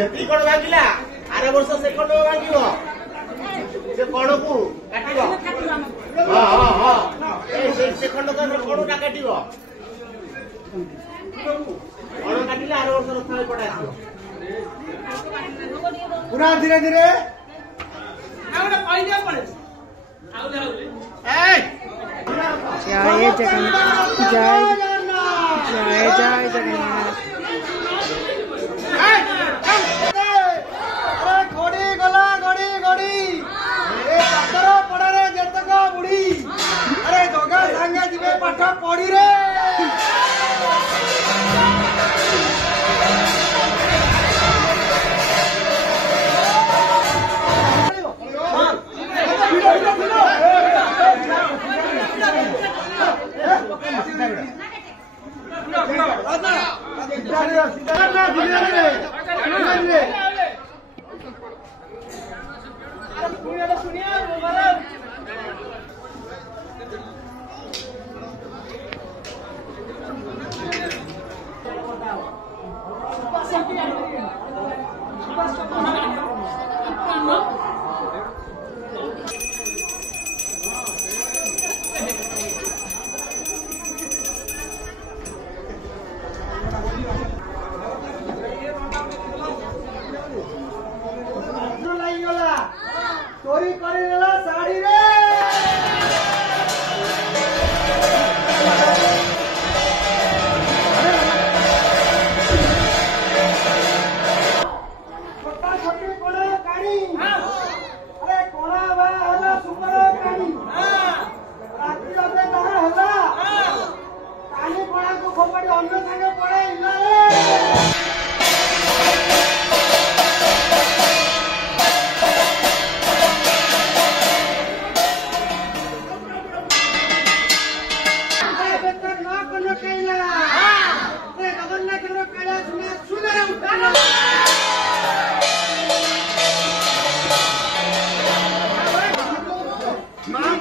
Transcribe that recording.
सेती कोण भागिला आरे वर्ष से कोण भागिबो से कोण को काटिबो हां हां हां ए से कोण कोण का काटिबो कोण काटिले आरे वर्ष रथा पडा आसीबो पूरा धीरे धीरे आउडा कहि दियो पड़े आउले ए जय जगन्नाथ जय जय जय जगन्नाथ पाठ पढ़ी रे चोरी करेला साड़ी रे छोटा छोटी कोड़ा गाड़ी अरे कोड़ा बा हला सुपर गाड़ी राती राते दाहा हला कानी कोड़ा को खोपड़ी अन्य संगे पड़े इला रे मां